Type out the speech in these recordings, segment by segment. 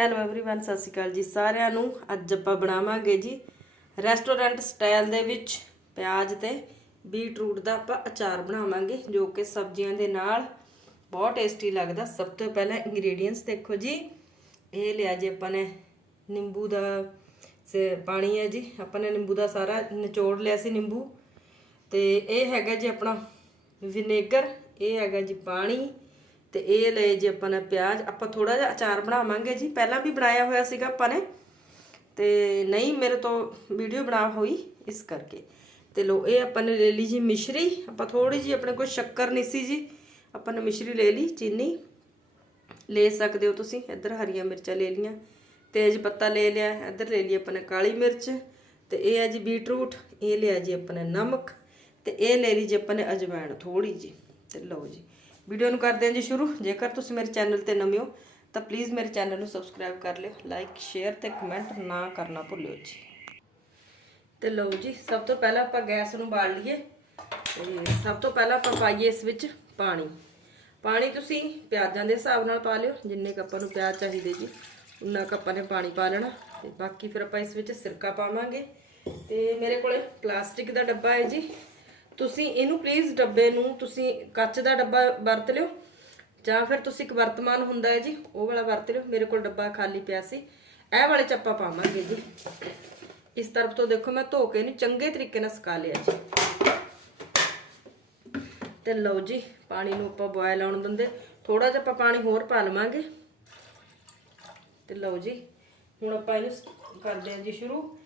Hello everyone ਸਤਿ ਸ਼੍ਰੀ ਅਕਾਲ ਜੀ ਸਾਰਿਆਂ ਨੂੰ ਅੱਜ ਆਪਾਂ ਬਣਾਵਾਂਗੇ ਜੀ ਰੈਸਟੋਰੈਂਟ ਸਟਾਈਲ ਦੇ ਵਿੱਚ ਪਿਆਜ਼ ਤੇ ਬੀਟਰੂਟ ਦਾ ਆਪਾਂ ਅਚਾਰ ਬਣਾਵਾਂਗੇ ਜੋ ਕਿ ਸਬਜ਼ੀਆਂ ਦੇ ਨਾਲ ਬਹੁਤ ਟੇਸਟੀ ਲੱਗਦਾ ਸਭ ਤੋਂ ਪਹਿਲਾਂ ਇੰਗਰੀਡੀਅੰਟਸ ਦੇਖੋ ਜੀ ਇਹ ਲਿਆ ਜੀ ਆਪਾਂ ਨੇ ਨਿੰਬੂ ਦਾ ਸੇ ਪਾਣੀ ਹੈ ਜੀ ਆਪਾਂ ਨੇ ਨਿੰਬੂ ਦਾ ਸਾਰਾ ਨਿਚੋੜ ਲਿਆ ਸੀ ਨਿੰਬੂ ਤੇ ਇਹ ਹੈਗਾ ਜੀ ਆਪਣਾ ਵਿਨੇਗਰ ਇਹ ਹੈਗਾ ਜੀ ਪਾਣੀ ਤੇ ਇਹ ਲਏ ਜੀ ਆਪਾਂ ਨੇ ਪਿਆਜ਼। ਆਪਾਂ ਥੋੜਾ ਜਿਹਾ ਅਚਾਰ ਬਣਾਵਾਂਗੇ ਜੀ। ਪਹਿਲਾਂ ਵੀ ਬਣਾਇਆ ਹੋਇਆ ਸੀਗਾ ਆਪਾਂ ਨੇ। ਤੇ ਨਹੀਂ, ਮੇਰੇ ਤੋਂ ਵੀਡੀਓ ਬਣਾ ਹੋਈ ਇਸ ਕਰਕੇ। ਤੇ ਲੋ ਇਹ ਆਪਾਂ ਨੇ ਲੈ ਲਈ ਜੀ ਮਿਸ਼ਰੀ। ਆਪਾਂ ਥੋੜੀ ਜੀ ਆਪਣੇ ਕੋਲ ਸ਼ੱਕਰ ਨਹੀਂ ਸੀ ਜੀ। ਆਪਾਂ ਨੇ ਮਿਸ਼ਰੀ ਲੈ ਲਈ, ਚੀਨੀ। ਲੈ ਸਕਦੇ ਹੋ ਤੁਸੀਂ। ਇੱਧਰ ਹਰੀਆਂ ਮਿਰਚਾਂ ਲੈ ਲੀਆਂ ਤੇਜ ਪੱਤਾ ਲੈ ਲਿਆ। ਇੱਧਰ ਲੈ ਲਈ ਆਪਾਂ ਨੇ ਕਾਲੀ ਮਿਰਚ। ਤੇ ਇਹ ਹੈ ਜੀ ਬੀਟਰੂਟ। ਇਹ ਲਿਆ ਜੀ ਆਪਾਂ ਨੇ ਨਮਕ। ਤੇ ਇਹ ਲੈ ਲਈ ਜੀ ਆਪਾਂ ਨੇ ਅਜਵਾਇਣ ਥੋੜੀ ਜੀ ਤੇ ਲਓ ਜੀ। ਵੀਡੀਓ ਨੂੰ ਕਰਦੇ ਹਾਂ ਜੀ ਸ਼ੁਰੂ। ਜੇਕਰ ਤੁਸੀਂ ਮੇਰੇ ਚੈਨਲ ਤੇ ਨਵੇਂ ਹੋ, ਤਾਂ ਪਲੀਜ਼ ਮੇਰੇ ਚੈਨਲ ਨੂੰ ਸਬਸਕ੍ਰਾਈਬ ਕਰ ਲਿਓ। ਲਾਈਕ ਸ਼ੇਅਰ ਤੇ ਕਮੈਂਟ ਨਾ ਕਰਨਾ ਭੁੱਲਿਓ ਜੀ। ਤੇ ਲਓ ਜੀ, ਸਭ ਤੋਂ ਪਹਿਲਾਂ ਆਪਾਂ ਗੈਸ ਨੂੰ ਬਾਲ ਲਈਏ। ਤੇ ਸਭ ਤੋਂ ਪਹਿਲਾਂ ਆਪਾਂ ਪਾਈਏ ਇਸ ਵਿੱਚ ਪਾਣੀ। ਪਾਣੀ ਤੁਸੀਂ ਪਿਆਜ਼ਾਂ ਦੇ ਹਿਸਾਬ ਨਾਲ ਪਾ ਲਿਓ। ਜਿੰਨੇ ਕੁ ਆਪਾਂ ਨੂੰ ਪਿਆਜ਼ ਚਾਹੀਦੇ ਜੀ, ਉਨਾ ਕੁ ਆਪਾਂ ਨੇ ਪਾਣੀ ਪਾ ਲੈਣਾ। ਤੇ ਬਾਕੀ ਫਿਰ ਆਪਾਂ ਇਸ ਵਿੱਚ ਸਿਰਕਾ ਪਾਵਾਂਗੇ। ਤੇ ਮੇਰੇ ਕੋਲੇ ਪਲਾਸਟਿਕ ਦਾ ਡੱਬਾ ਹੈ ਜੀ। ਤੁਸੀਂ ਇਹਨੂੰ ਪਲੀਜ਼ ਡੱਬੇ ਨੂੰ, ਤੁਸੀਂ ਕੱਚ ਦਾ ਡੱਬਾ ਵਰਤ ਲਿਓ। ਜਾਂ ਫਿਰ ਤੁਸੀਂ ਇੱਕ ਵਰਤਮਾਨ ਹੁੰਦਾ ਹੈ ਜੀ, ਉਹ ਵਾਲਾ ਵਰਤ ਲਿਓ। ਮੇਰੇ ਕੋਲ ਡੱਬਾ ਖਾਲੀ ਪਿਆ ਸੀ। ਇਹ ਵਾਲੇ ਚ ਪਾਵਾਂਗੇ ਜੀ। ਇਸ ਤਰਫ ਤੋਂ ਦੇਖੋ, ਮੈਂ ਧੋ ਕੇ ਇਹਨੂੰ ਚੰਗੇ ਤਰੀਕੇ ਨਾਲ ਸੁਕਾ ਲਿਆ ਜੀ। ਤੇ ਲਓ ਜੀ, ਪਾਣੀ ਨੂੰ ਆਪਾਂ ਬੋਇਲ ਆਉਣ ਦਿੰਦੇ। ਥੋੜਾ ਜਿਹਾ ਆਪਾਂ ਪਾਣੀ ਹੋਰ ਪਾ ਲਵਾਂਗੇ। ਤੇ ਲਓ ਜੀ, ਹੁਣ ਆਪਾਂ ਇਹਨੂੰ ਕਰਦੇ ਹਾਂ ਜੀ ਸ਼ੁਰੂ।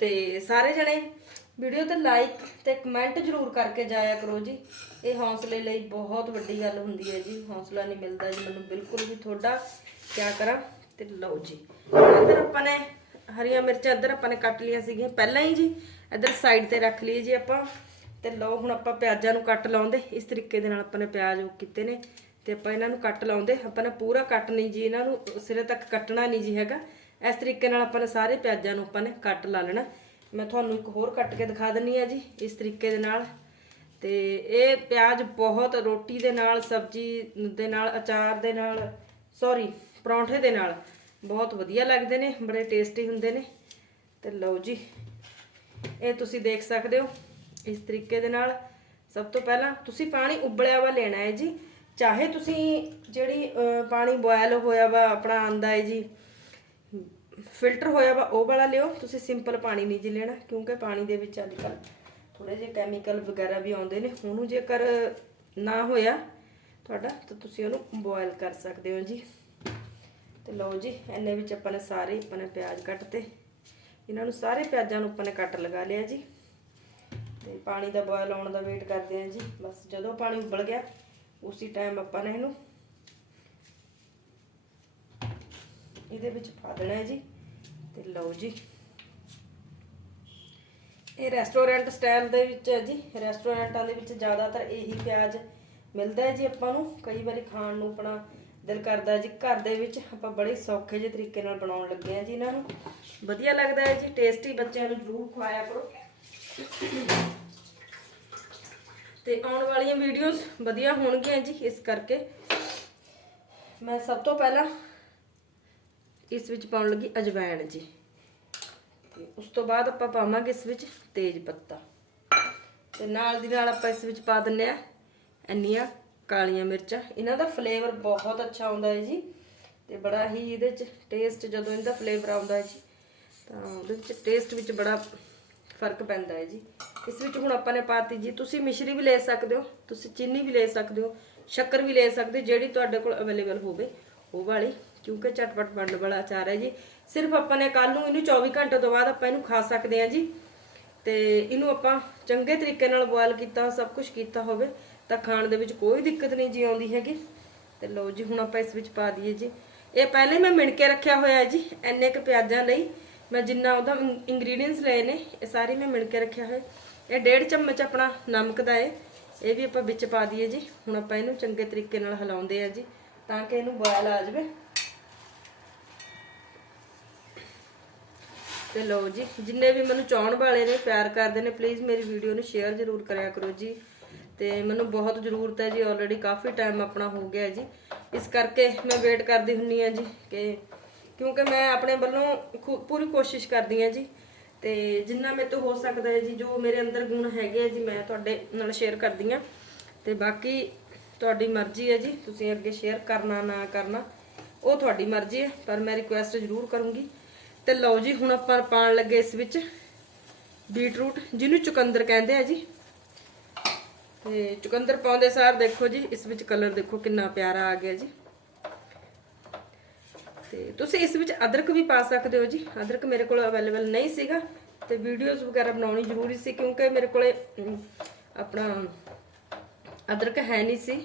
ਤੇ ਸਾਰੇ ਜਣੇ ਵੀਡੀਓ ਤੇ ਲਾਈਕ ਤੇ ਕਮੈਂਟ ਜ਼ਰੂਰ ਕਰਕੇ ਜਾਇਆ ਕਰੋ ਜੀ। ਇਹ ਹੌਸਲੇ ਲਈ ਬਹੁਤ ਵੱਡੀ ਗੱਲ ਹੁੰਦੀ ਹੈ ਜੀ। ਹੌਸਲਾ ਨਹੀਂ ਮਿਲਦਾ ਜੀ। ਮੈਨੂੰ ਬਿਲਕੁਲ ਵੀ ਤੁਹਾਡਾ ਕਿਆ ਕਰਾਂ ਤੇ ਲਓ ਜੀ। ਇੱਧਰ ਆਪਾਂ ਨੇ ਹਰੀਆਂ ਮਿਰਚਾਂ ਇੱਧਰ ਆਪਾਂ ਨੇ ਕੱਟ ਲਈਆਂ ਸੀਗੀਆਂ ਪਹਿਲਾਂ ਹੀ ਜੀ। ਇੱਧਰ ਸਾਈਡ ਤੇ ਰੱਖ ਲਈ ਜੀ ਆਪਾਂ। ਤੇ ਲਓ ਹੁਣ ਆਪਾਂ ਪਿਆਜ਼ਾਂ ਨੂੰ ਕੱਟ ਲਾਉਂਦੇ। ਇਸ ਤਰੀਕੇ ਦੇ ਨਾਲ ਆਪਾਂ ਨੇ ਪਿਆਜ਼ ਉਹ ਕੀਤੇ ਨੇ। ਤੇ ਆਪਾਂ ਇਹਨਾਂ ਨੂੰ ਕੱਟ ਲਾਉਂਦੇ। ਆਪਾਂ ਨੇ ਪੂਰਾ ਕੱਟ ਨਹੀਂ ਜੀ। ਇਹਨਾਂ ਨੂੰ ਸਿਰੇ ਤੱਕ ਕੱਟਣਾ ਨਹੀਂ ਜੀ ਹੈਗਾ। ਇਸ ਤਰੀਕੇ ਨਾਲ ਆਪਾਂ ਨੇ ਸਾਰੇ ਪਿਆਜ਼ਾਂ ਨੂੰ ਆਪਾਂ ਨੇ ਕੱਟ ਲਾ ਲੈਣਾ। ਮੈਂ ਤੁਹਾਨੂੰ ਇੱਕ ਹੋਰ ਕੱਟ ਕੇ ਦਿਖਾ ਦਿੰਨੀ ਆ ਜੀ, ਇਸ ਤਰੀਕੇ ਦੇ ਨਾਲ। ਤੇ ਇਹ ਪਿਆਜ਼ ਬਹੁਤ ਰੋਟੀ ਦੇ ਨਾਲ, ਸਬਜ਼ੀ ਦੇ ਨਾਲ, ਅਚਾਰ ਦੇ ਨਾਲ ਸੌਰੀ ਪਰੌਂਠੇ ਦੇ ਨਾਲ ਬਹੁਤ ਵਧੀਆ ਲੱਗਦੇ ਨੇ, ਬੜੇ ਟੇਸਟੀ ਹੁੰਦੇ ਨੇ। ਤੇ ਲਓ ਜੀ, ਇਹ ਤੁਸੀਂ ਦੇਖ ਸਕਦੇ ਹੋ, ਇਸ ਤਰੀਕੇ ਦੇ ਨਾਲ। ਸਭ ਤੋਂ ਪਹਿਲਾਂ ਤੁਸੀਂ ਪਾਣੀ ਉਬਲਿਆ ਵਾ ਲੈਣਾ ਹੈ ਜੀ। ਚਾਹੇ ਤੁਸੀਂ ਜਿਹੜੀ ਪਾਣੀ ਬੋਇਲ ਹੋਇਆ ਵਾ, ਆਪਣਾ ਆਂਦਾ ਹੈ ਜੀ ਫਿਲਟਰ ਹੋਇਆ ਵਾ, ਉਹ ਵਾਲਾ ਲਿਓ। ਤੁਸੀਂ ਸਿੰਪਲ ਪਾਣੀ ਨਹੀਂ ਜੀ ਲੈਣਾ, ਕਿਉਂਕਿ ਪਾਣੀ ਦੇ ਵਿੱਚ ਅੱਜ ਕੱਲ ਥੋੜੇ ਜਿਹੇ ਕੈਮੀਕਲ ਵਗੈਰਾ ਵੀ ਆਉਂਦੇ ਨੇ। ਉਹਨੂੰ ਜੇਕਰ ਨਾ ਹੋਇਆ ਤੁਹਾਡਾ, ਤਾਂ ਤੁਸੀਂ ਉਹਨੂੰ ਬੋਇਲ ਕਰ ਸਕਦੇ ਹੋ ਜੀ। ਤੇ ਲਓ ਜੀ ਇੰਨੇ ਵਿੱਚ ਆਪਾਂ ਨੇ ਸਾਰੇ, ਆਪਾਂ ਨੇ ਪਿਆਜ਼ ਕੱਟਤੇ। ਇਹਨਾਂ ਨੂੰ ਸਾਰੇ ਪਿਆਜ਼ਾਂ ਨੂੰ ਆਪਾਂ ਨੇ ਕੱਟ ਲਗਾ ਲਿਆ ਜੀ। ਤੇ ਪਾਣੀ ਦਾ ਬੋਇਲ ਆਉਣ ਦਾ ਵੇਟ ਕਰਦੇ ਹਾਂ ਜੀ। ਬਸ ਜਦੋਂ ਪਾਣੀ ਉਬਲ ਗਿਆ, ਉਸੇ ਟਾਈਮ ਆਪਾਂ ਨੇ ਇਹਨੂੰ ਇਹਦੇ ਵਿੱਚ ਪਾ ਦੇਣਾ ਹੈ ਜੀ ਤੇ ਲਓ ਜੀ। ਇਹ ਰੈਸਟੋਰੈਂਟ ਸਟਾਈਲ ਦੇ ਵਿੱਚ ਹੈ ਜੀ। ਰੈਸਟੋਰੈਂਟਾਂ ਦੇ ਵਿੱਚ ਜ਼ਿਆਦਾਤਰ ਇਹੀ ਪਿਆਜ਼ ਮਿਲਦਾ ਹੈ ਜੀ ਆਪਾਂ ਨੂੰ। ਕਈ ਵਾਰੀ ਖਾਣ ਨੂੰ ਆਪਣਾ ਦਿਲ ਕਰਦਾ ਜੀ। ਘਰ ਦੇ ਵਿੱਚ ਆਪਾਂ ਬੜੇ ਸੌਖੇ ਜਿਹੇ ਤਰੀਕੇ ਨਾਲ ਬਣਾਉਣ ਲੱਗੇ ਆ ਜੀ ਇਹਨਾਂ ਨੂੰ। ਵਧੀਆ ਲੱਗਦਾ ਹੈ ਜੀ। ਟੇਸਟੀ ਬੱਚਿਆਂ ਨੂੰ ਜ਼ਰੂਰ ਖਵਾਇਆ ਕਰੋ। ਤੇ ਆਉਣ ਵਾਲੀਆਂ ਵੀਡੀਓਜ਼ ਵਧੀਆ ਹੋਣਗੀਆਂ ਜੀ ਇਸ ਕਰਕੇ। ਮੈਂ ਸਭ ਤੋਂ ਪਹਿਲਾਂ ਇਸ ਵਿੱਚ ਪਾਉਣ ਲੱਗੀ ਅਜਵਾਇਣ ਜੀ। ਤੇ ਉਸ ਤੋਂ ਬਾਅਦ ਆਪਾਂ ਪਾਵਾਂਗੇ ਇਸ ਵਿੱਚ ਤੇਜ ਪੱਤਾ। ਤੇ ਨਾਲ ਦੀ ਨਾਲ ਆਪਾਂ ਇਸ ਵਿੱਚ ਪਾ ਦਿੰਨੇ ਆ ਇੰਨੀਆਂ ਕਾਲੀਆਂ ਮਿਰਚਾਂ। ਇਹਨਾਂ ਦਾ ਫਲੇਵਰ ਬਹੁਤ ਅੱਛਾ ਆਉਂਦਾ ਹੈ ਜੀ। ਤੇ ਬੜਾ ਹੀ ਇਹਦੇ ਚ ਟੇਸਟ ਜਦੋਂ ਇਹਦਾ ਫਲੇਵਰ ਆਉਂਦਾ ਹੈ ਜੀ ਤਾਂ ਉਹਦੇ ਵਿੱਚ ਟੇਸਟ ਵਿੱਚ ਬੜਾ ਫ਼ਰਕ ਪੈਂਦਾ ਹੈ ਜੀ। ਇਸ ਵਿੱਚ ਹੁਣ ਆਪਾਂ ਨੇ ਪਾਤੀ ਜੀ ਤੁਸੀਂ ਮਿਸ਼ਰੀ ਵੀ ਲੈ ਸਕਦੇ ਹੋ ਤੁਸੀਂ ਚੀਨੀ ਵੀ ਲੈ ਸਕਦੇ ਹੋ ਸ਼ੱਕਰ ਵੀ ਲੈ ਸਕਦੇ ਹੋ, ਜਿਹੜੀ ਤੁਹਾਡੇ ਕੋਲ ਅਵੇਲੇਬਲ ਹੋਵੇ ਉਹ ਵਾਲੀ। ਕਿਉਂਕਿ ਚਟਪਟ ਬਣਨ ਵਾਲਾ ਅਚਾਰ ਹੈ ਜੀ। ਸਿਰਫ ਆਪਾਂ ਨੇ ਕੱਲ ਨੂੰ ਇਹਨੂੰ 24 ਘੰਟੇ ਤੋਂ ਬਾਅਦ ਆਪਾਂ ਇਹਨੂੰ ਖਾ ਸਕਦੇ ਹਾਂ ਜੀ। ਤੇ ਇਹਨੂੰ ਆਪਾਂ ਚੰਗੇ ਤਰੀਕੇ ਨਾਲ ਬੋਇਲ ਕੀਤਾ, ਸਭ ਕੁਝ ਕੀਤਾ ਹੋਵੇ, ਤਾਂ ਖਾਣ ਦੇ ਵਿੱਚ ਕੋਈ ਦਿੱਕਤ ਨਹੀਂ ਜੀ ਆਉਂਦੀ ਹੈਗੀ। ਤੇ ਲਓ ਜੀ, ਹੁਣ ਆਪਾਂ ਇਸ ਵਿੱਚ ਪਾ ਦਈਏ ਜੀ। ਇਹ ਪਹਿਲੇ ਮੈਂ ਮਿਣ ਕੇ ਰੱਖਿਆ ਹੋਇਆ ਹੈ ਜੀ ਐਨੇ ਕ ਪਿਆਜ਼ਾਂ ਲਈ। ਮੈਂ ਜਿੰਨਾ ਉਹਦਾ ਇੰਗਰੀਡੀਅੰਟਸ ਲਏ ਨੇ, ਇਹ ਸਾਰੇ ਮੈਂ ਮਿਣ ਕੇ ਰੱਖਿਆ ਹੋਇਆ। ਇਹ ਡੇਢ ਚਮਚ ਆਪਣਾ ਨਮਕ ਦਾ ਹੈ, ਇਹ ਵੀ ਆਪਾਂ ਵਿੱਚ ਪਾ ਦਈਏ ਜੀ। ਹੁਣ ਆਪਾਂ ਇਹਨੂੰ ਚੰਗੇ ਤਰੀਕੇ ਨਾਲ ਹਿਲਾਉਂਦੇ ਆ ਜੀ, ਤਾਂ ਕਿ ਇਹਨੂੰ ਬੋਇਲ ਆ ਜਾਵੇ। ਤੇ ਲਓ ਜੀ, ਜਿੰਨੇ ਵੀ ਮੈਨੂੰ ਚਾਹਣ ਵਾਲੇ ਨੇ, ਪਿਆਰ ਕਰਦੇ ਨੇ ਪਲੀਜ਼ ਮੇਰੀ ਵੀਡੀਓ ਨੂੰ ਸ਼ੇਅਰ ਜ਼ਰੂਰ ਕਰਿਆ ਕਰੋ ਜੀ। ਤੇ ਮੈਨੂੰ ਬਹੁਤ ਜ਼ਰੂਰਤ ਹੈ ਜੀ ਆਲਰੇਡੀ ਕਾਫੀ ਟਾਈਮ ਆਪਣਾ ਹੋ ਗਿਆ ਜੀ। ਇਸ ਕਰਕੇ ਮੈਂ ਵੇਟ ਕਰਦੀ ਹੁੰਨੀ ਆ ਜੀ ਕਿ, ਕਿਉਂਕਿ ਮੈਂ ਆਪਣੇ ਵੱਲੋਂ ਖੂ- ਪੂਰੀ ਕੋਸ਼ਿਸ਼ ਕਰਦੀ ਆ ਜੀ। ਤੇ ਜਿੰਨਾ ਮੇਰੇ ਤੋਂ ਹੋ ਸਕਦਾ ਹੈ ਜੀ, ਜੋ ਮੇਰੇ ਅੰਦਰ ਗੁਣ ਹੈਗੇ ਆ ਜੀ, ਮੈਂ ਤੁਹਾਡੇ ਨਾਲ ਸ਼ੇਅਰ ਕਰਦੀ ਆ ਤੇ ਬਾਕੀ ਤੁਹਾਡੀ ਮਰਜ਼ੀ ਹੈ ਜੀ, ਤੁਸੀਂ ਅੱਗੇ ਸ਼ੇਅਰ ਕਰਨਾ ਨਾ ਕਰਨਾ, ਉਹ ਤੁਹਾਡੀ ਮਰਜ਼ੀ ਹੈ, ਪਰ ਮੈਂ ਰਿਕੁਐਸਟ ਜ਼ਰੂਰ ਕਰੂੰਗੀ। ਤੇ ਲਓ ਜੀ, ਹੁਣ ਆਪਾਂ ਪਾਣ ਲੱਗੇ ਇਸ ਵਿੱਚ ਬੀਟਰੂਟ, ਜਿਹਨੂੰ ਚੁਕੰਦਰ ਕਹਿੰਦੇ ਆ ਜੀ। ਤੇ ਚੁਕੰਦਰ ਪਾਉਂਦੇ ਸਾਰ ਦੇਖੋ ਜੀ, ਇਸ ਵਿੱਚ ਕਲਰ ਦੇਖੋ ਕਿੰਨਾ ਪਿਆਰਾ ਆ ਗਿਆ ਜੀ। ਤੇ ਤੁਸੀਂ ਇਸ ਵਿੱਚ ਅਦਰਕ ਵੀ ਪਾ ਸਕਦੇ ਹੋ ਜੀ। ਅਦਰਕ ਮੇਰੇ ਕੋਲ ਅਵੇਲੇਬਲ ਨਹੀਂ ਸੀਗਾ ਤੇ ਵੀਡੀਓਜ਼ ਵਗੈਰਾ ਬਣਾਉਣੀ ਜ਼ਰੂਰੀ ਸੀ ਕਿਉਂਕਿ ਮੇਰੇ ਕੋਲੇ ਆਪਣਾ ਅਦਰਕ ਹੈ ਨਹੀਂ ਸੀ।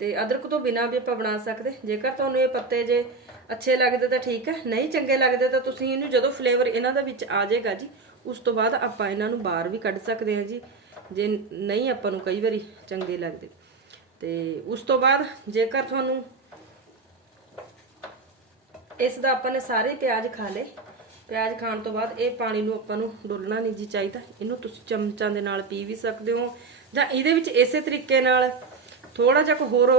ਤੇ ਅਦਰਕ ਤੋਂ ਬਿਨਾ ਵੀ ਆਪਾਂ ਬਣਾ ਸਕਦੇ। ਜੇਕਰ ਤੁਹਾਨੂੰ ਇਹ ਪੱਤੇ ਜੇ ਅੱਛੇ ਲੱਗਦੇ ਤਾਂ ਠੀਕ ਹੈ, ਨਹੀਂ ਚੰਗੇ ਲੱਗਦੇ ਤਾਂ ਤੁਸੀਂ ਇਹਨੂੰ ਜਦੋਂ ਫਲੇਵਰ ਇਹਨਾਂ ਦਾ ਵਿੱਚ ਆ ਜਾਏਗਾ ਜੀ, ਉਸ ਤੋਂ ਬਾਅਦ ਆਪਾਂ ਇਹਨਾਂ ਨੂੰ ਬਾਹਰ ਵੀ ਕੱਢ ਸਕਦੇ ਹਾਂ ਜੀ, ਜੇ ਨਹੀਂ ਆਪਾਂ ਨੂੰ ਕਈ ਵਾਰੀ ਚੰਗੇ ਲੱਗਦੇ। ਤੇ ਉਸ ਤੋਂ ਬਾਅਦ ਜੇਕਰ ਤੁਹਾਨੂੰ ਇਸ ਦਾ ਆਪਾਂ ਨੇ ਸਾਰੇ ਪਿਆਜ਼ ਖਾ ਲਏ, ਪਿਆਜ਼ ਖਾਣ ਤੋਂ ਬਾਅਦ ਇਹ ਪਾਣੀ ਨੂੰ ਆਪਾਂ ਨੂੰ ਡੋਲਣਾ ਨਹੀਂ ਜੀ ਚਾਹੀਦਾ, ਇਹਨੂੰ ਤੁਸੀਂ ਚਮਚਾਂ ਦੇ ਨਾਲ ਪੀ ਵੀ ਸਕਦੇ ਹੋ, ਜਾਂ ਇਹਦੇ ਵਿੱਚ ਇਸੇ ਤਰੀਕੇ ਨਾਲ ਥੋੜਾ ਜਿਹਾ ਕੁ ਹੋਰ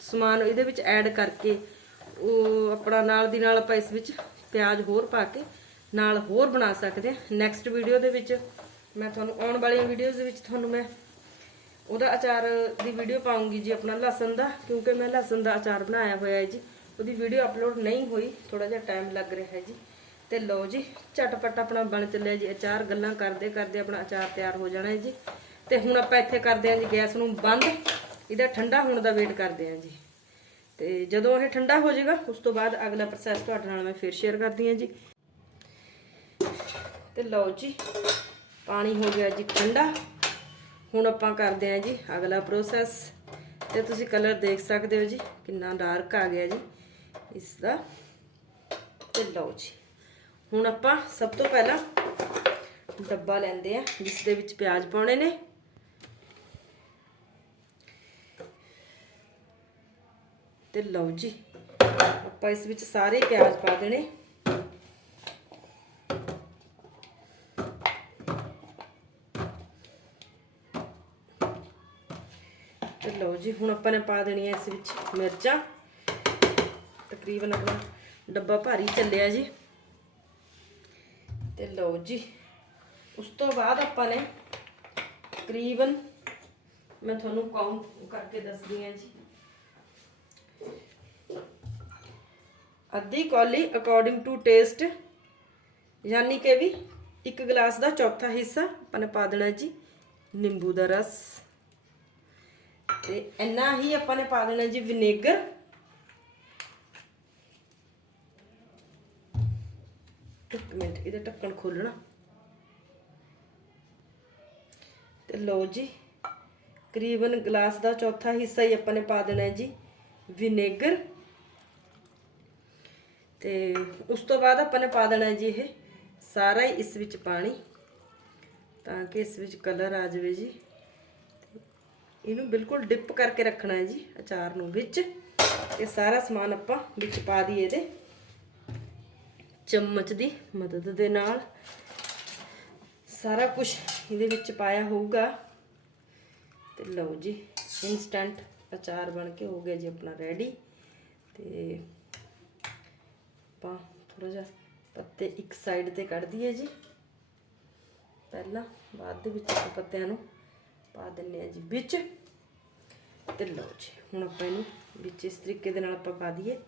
ਸਮਾਨ ਇਹਦੇ ਵਿੱਚ ਐਡ ਕਰਕੇ ਉਹ ਆਪਣਾ ਨਾਲ ਦੀ ਨਾਲ ਆਪਾਂ ਇਸ ਵਿੱਚ ਪਿਆਜ਼ ਹੋਰ ਪਾ ਕੇ ਨਾਲ ਹੋਰ ਬਣਾ ਸਕਦੇ ਹਾਂ। ਨੈਕਸਟ ਵੀਡੀਓ ਦੇ ਵਿੱਚ ਮੈਂ ਤੁਹਾਨੂੰ ਆਉਣ ਵਾਲੀਆਂ ਵੀਡੀਓਜ਼ ਦੇ ਵਿੱਚ ਤੁਹਾਨੂੰ ਮੈਂ ਉਹਦਾ ਅਚਾਰ ਦੀ ਵੀਡੀਓ ਪਾਉਂਗੀ ਜੀ ਆਪਣਾ ਲਸਣ ਦਾ, ਕਿਉਂਕਿ ਮੈਂ ਲਸਣ ਦਾ ਅਚਾਰ ਬਣਾਇਆ ਹੋਇਆ ਹੈ ਜੀ। ਉਹਦੀ ਵੀਡੀਓ ਅਪਲੋਡ ਨਹੀਂ ਹੋਈ ਥੋੜਾ ਜਿਹਾ ਟਾਈਮ ਲੱਗ ਰਿਹਾ ਹੈ ਜੀ। ਤੇ ਲਓ ਜੀ, ਝਟਪਟ ਆਪਣਾ ਬਣ ਚੱਲਿਆ ਜੀ ਅਚਾਰ। ਗੱਲਾਂ ਕਰਦੇ ਕਰਦੇ ਆਪਣਾ ਅਚਾਰ ਤਿਆਰ ਹੋ ਜਾਣਾ ਹੈ ਜੀ। ਤੇ ਹੁਣ ਆਪਾਂ ਇੱਥੇ ਕਰਦੇ ਹਾਂ ਜੀ ਗੈਸ ਨੂੰ ਬੰਦ। ਇਹਦਾ ਠੰਡਾ ਹੋਣ ਦਾ ਵੇਟ ਕਰਦੇ ਹਾਂ ਜੀ। ਤੇ ਜਦੋਂ ਇਹ ਠੰਡਾ ਹੋ ਜਾਏਗਾ, ਉਸ ਤੋਂ ਬਾਅਦ ਅਗਲਾ ਪ੍ਰੋਸੈਸ ਤੁਹਾਡੇ ਨਾਲ ਮੈਂ ਫਿਰ ਸ਼ੇਅਰ ਕਰਦੀ ਹਾਂ ਜੀ। ਤੇ ਲਓ ਜੀ, ਪਾਣੀ ਹੋ ਗਿਆ ਜੀ ਠੰਡਾ। ਹੁਣ ਆਪਾਂ ਕਰਦੇ ਹਾਂ ਜੀ ਅਗਲਾ ਪ੍ਰੋਸੈਸ ਤੇ ਤੁਸੀਂ ਕਲਰ ਦੇਖ ਸਕਦੇ ਹੋ ਜੀ, ਕਿੰਨਾ ਡਾਰਕ ਆ ਗਿਆ ਜੀ ਇਸ ਦਾ ਤੇ ਲਓ ਜੀ, ਹੁਣ ਆਪਾਂ ਸਭ ਤੋਂ ਪਹਿਲਾਂ ਡੱਬਾ ਲੈਂਦੇ ਆ ਜਿਸ ਦੇ ਵਿੱਚ ਪਿਆਜ਼ ਪਾਉਣੇ ਨੇ। ਤੇ ਲਓ ਜੀ, ਆਪਾਂ ਇਸ ਵਿੱਚ ਸਾਰੇ ਪਿਆਜ਼ ਪਾ ਦੇਣੇ। ਤੇ ਲਓ ਜੀ, ਹੁਣ ਆਪਾਂ ਨੇ ਪਾ ਦੇਣੀ ਹੈ ਇਸ ਵਿੱਚ ਮਿਰਚਾਂ। ਤਕਰੀਬਨ ਆਪਣਾ ਡੱਬਾ ਭਾਰੀ ਚੱਲਿਆ ਜੀ। ਤੇ ਲਓ ਜੀ, ਉਸ ਤੋਂ ਬਾਅਦ ਆਪਾਂ ਨੇ ਤਕਰੀਬਨ ਮੈਂ ਤੁਹਾਨੂੰ ਕਾਊਂਟ ਕਰਕੇ ਦੱਸਦੀ ਹਾਂ ਜੀ। ਅੱਧੀ ਕੌਲੀ ਅਕੋਰਡਿੰਗ ਟੂ ਟੇਸਟ ਯਾਨੀ ਕਿ ਵੀ ਇੱਕ ਗਲਾਸ ਦਾ ਚੌਥਾ ਹਿੱਸਾ ਆਪਾਂ ਨੇ ਪਾ ਦੇਣਾ ਜੀ, ਨਿੰਬੂ ਦਾ ਰਸ। ਤੇ ਇੰਨਾ ਹੀ ਆਪਾਂ ਨੇ ਪਾ ਦੇਣਾ ਜੀ ਵਿਨੇਗਰ ਇੱਕ ਮਿੰਟ, ਇਹਦਾ ਢੱਕਣ ਖੋਲਣਾ। ਤੇ ਲਓ ਜੀ, ਕਰੀਬਨ ਗਲਾਸ ਦਾ ਚੌਥਾ ਹਿੱਸਾ ਹੀ ਆਪਾਂ ਨੇ ਪਾ ਦੇਣਾ ਜੀ ਵਿਨੇਗਰ ਤੇ ਉਸ ਤੋਂ ਬਾਅਦ ਆਪਾਂ ਨੇ ਪਾ ਦੇਣਾ ਜੀ ਇਹ ਸਾਰਾ ਹੀ ਇਸ ਵਿੱਚ ਪਾਣੀ, ਤਾਂ ਕਿ ਇਸ ਵਿੱਚ ਕਲਰ ਆ ਜਾਵੇ ਜੀ। ਇਹਨੂੰ ਬਿਲਕੁਲ ਡਿਪ ਕਰਕੇ ਰੱਖਣਾ ਹੈ ਜੀ ਅਚਾਰ ਨੂੰ ਵਿੱਚ। ਇਹ ਸਾਰਾ ਸਮਾਨ ਆਪਾਂ ਵਿੱਚ ਪਾ ਦਈਏ ਇਹਦੇ ਚਮਚ ਦੀ ਮਦਦ ਦੇ ਨਾਲ। ਸਾਰਾ ਕੁਝ ਇਹਦੇ ਵਿੱਚ ਪਾਇਆ ਹੋਊਗਾ। ਤੇ ਲਓ ਜੀ ਇਨਸਟੈਂਟ ਅਚਾਰ ਬਣ ਕੇ ਹੋ ਗਿਆ ਜੀ ਆਪਣਾ ਰੈਡੀ ਤੇ ਥੋੜਾ ਪੱਤੇ ਇੱਕ ਸਾਈਡ ਤੇ ਕੱਢ ਦਈਏ ਜੀ। ਪਹਿਲਾਂ ਬਾਅਦ ਦੇ ਵਿੱਚ ਆਪਾਂ ਪੱਤਿਆਂ ਨੂੰ ਪਾ ਦਿੰਨੇ ਆ ਜੀ ਵਿੱਚ। ਤੇ ਲਓ ਜੀ, ਹੁਣ ਆਪਾਂ ਇਹਨੂੰ ਵਿੱਚ ਇਸ ਤਰੀਕੇ ਦੇ ਨਾਲ ਆਪਾਂ ਪਾ ਦਈਏ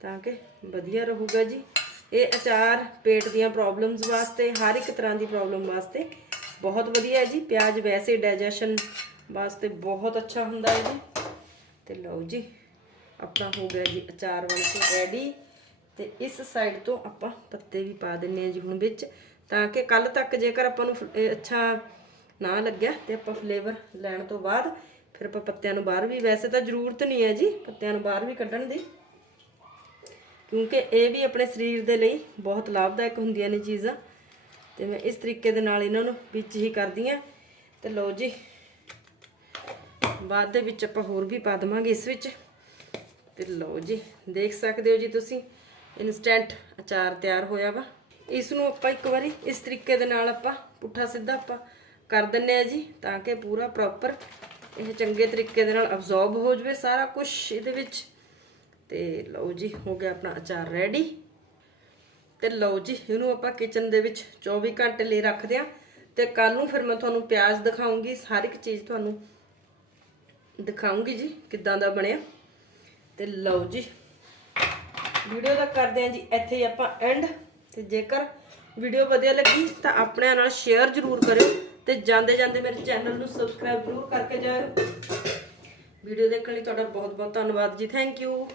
ਤਾਂ ਕਿ ਵਧੀਆ ਰਹੂਗਾ ਜੀ। ਇਹ ਅਚਾਰ, ਪੇਟ ਦੀਆਂ ਪ੍ਰੋਬਲਮਸ ਵਾਸਤੇ, ਹਰ ਇੱਕ ਤਰ੍ਹਾਂ ਦੀ ਪ੍ਰੋਬਲਮ ਵਾਸਤੇ ਬਹੁਤ ਵਧੀਆ ਹੈ ਜੀ। ਪਿਆਜ਼ ਵੈਸੇ ਡਾਈਜੈਸ਼ਨ ਵਾਸਤੇ ਬਹੁਤ ਅੱਛਾ ਹੁੰਦਾ ਹੈ ਜੀ। ਤੇ ਲਓ ਜੀ, ਆਪਣਾ ਹੋ ਗਿਆ ਜੀ ਅਚਾਰ ਬਣ ਕੇ ਰੈਡੀ ਤੇ ਇਸ ਸਾਈਡ ਤੋਂ ਆਪਾਂ ਪੱਤੇ ਵੀ ਪਾ ਦਿੰਨੇ ਆ ਜੀ ਹੁਣ ਵਿੱਚ, ਤਾਂ ਕਿ ਕੱਲ ਤੱਕ ਜੇਕਰ ਆਪਾਂ ਨੂੰ ਫ- ਅੱਛਾ ਨਾ ਲੱਗਿਆ ਤੇ ਆਪਾਂ ਫਲੇਵਰ ਲੈਣ ਤੋਂ ਬਾਅਦ ਫਿਰ ਆਪਾਂ ਪੱਤਿਆਂ ਨੂੰ ਬਾਹਰ ਵੀ, ਵੈਸੇ ਤਾਂ ਜ਼ਰੂਰਤ ਨਹੀਂ ਹੈ ਜੀ ਪੱਤਿਆਂ ਨੂੰ ਬਾਹਰ ਵੀ ਕੱਢਣ ਦੀ, ਕਿਉਂਕਿ ਇਹ ਵੀ ਆਪਣੇ ਸਰੀਰ ਦੇ ਲਈ ਬਹੁਤ ਲਾਭਦਾਇਕ ਹੁੰਦੀਆਂ ਨੇ ਚੀਜ਼ਾਂ, ਤੇ ਮੈਂ ਇਸ ਤਰੀਕੇ ਦੇ ਨਾਲ ਇਹਨਾਂ ਨੂੰ ਵਿੱਚ ਹੀ ਕਰਦੀ ਆ ਤੇ ਲਓ ਜੀ, ਬਾਅਦ ਦੇ ਵਿੱਚ ਆਪਾਂ ਹੋਰ ਵੀ ਪਾ ਦਵਾਂਗੇ ਇਸ ਵਿੱਚ, ਤੇ ਲਓ ਜੀ, ਦੇਖ ਸਕਦੇ ਹੋ ਜੀ ਤੁਸੀਂ ਇਨਸਟੈਂਟ ਅਚਾਰ ਤਿਆਰ ਹੋਇਆ ਵਾ। ਇਸ ਨੂੰ ਆਪਾਂ ਇੱਕ ਵਾਰੀ ਇਸ ਤਰੀਕੇ ਦੇ ਨਾਲ ਆਪਾਂ ਪੁੱਠਾ ਸਿੱਧਾ ਆਪਾਂ ਕਰ ਦਿੰਨੇ ਆ ਜੀ, ਤਾਂ ਕਿ ਪੂਰਾ ਪ੍ਰੋਪਰ ਇਹ ਚੰਗੇ ਤਰੀਕੇ ਦੇ ਨਾਲ ਅਬਜ਼ੌਰਬ ਹੋ ਜਵੇ ਸਾਰਾ ਕੁਝ ਇਹਦੇ ਵਿੱਚ। ਤੇ ਲਓ ਜੀ, ਹੋ ਗਿਆ ਆਪਣਾ ਅਚਾਰ ਰੈਡੀ ਤੇ ਲਓ ਜੀ, ਇਹਨੂੰ ਆਪਾਂ ਕਿਚਨ ਦੇ ਵਿੱਚ 24 ਘੰਟੇ ਲਈ ਰੱਖਦੇ ਆ। ਤੇ ਕੱਲ ਨੂੰ ਫਿਰ ਮੈਂ ਤੁਹਾਨੂੰ ਪਿਆਜ਼ ਦਿਖਾਉਂਗੀ, ਹਰ ਇੱਕ ਚੀਜ਼ ਤੁਹਾਨੂੰ ਦਿਖਾਉਂਗੀ ਜੀ, ਕਿੱਦਾਂ ਦਾ ਬਣਿਆ। ਤੇ ਲਓ ਜੀ ਵੀਡੀਓ ਦਾ ਕਰਦੇ ਆ ਜੀ, ਇੱਥੇ ਹੀ ਆਪਾਂ ਐਂਡ ਤੇ ਜੇਕਰ ਵੀਡੀਓ ਵਧੀਆ ਲੱਗੀ, ਤਾਂ ਆਪਣਿਆਂ ਨਾਲ ਸ਼ੇਅਰ ਜ਼ਰੂਰ ਕਰਿਓ ਤੇ ਜਾਂਦੇ ਜਾਂਦੇ ਮੇਰੇ ਚੈਨਲ ਨੂੰ ਸਬਸਕ੍ਰਾਈਬ ਜ਼ਰੂਰ ਕਰਕੇ ਜਾਇਓ। ਵੀਡੀਓ ਦੇਖਣ ਲਈ ਤੁਹਾਡਾ ਬਹੁਤ ਬਹੁਤ ਧੰਨਵਾਦ ਜੀ ਥੈਂਕ ਯੂ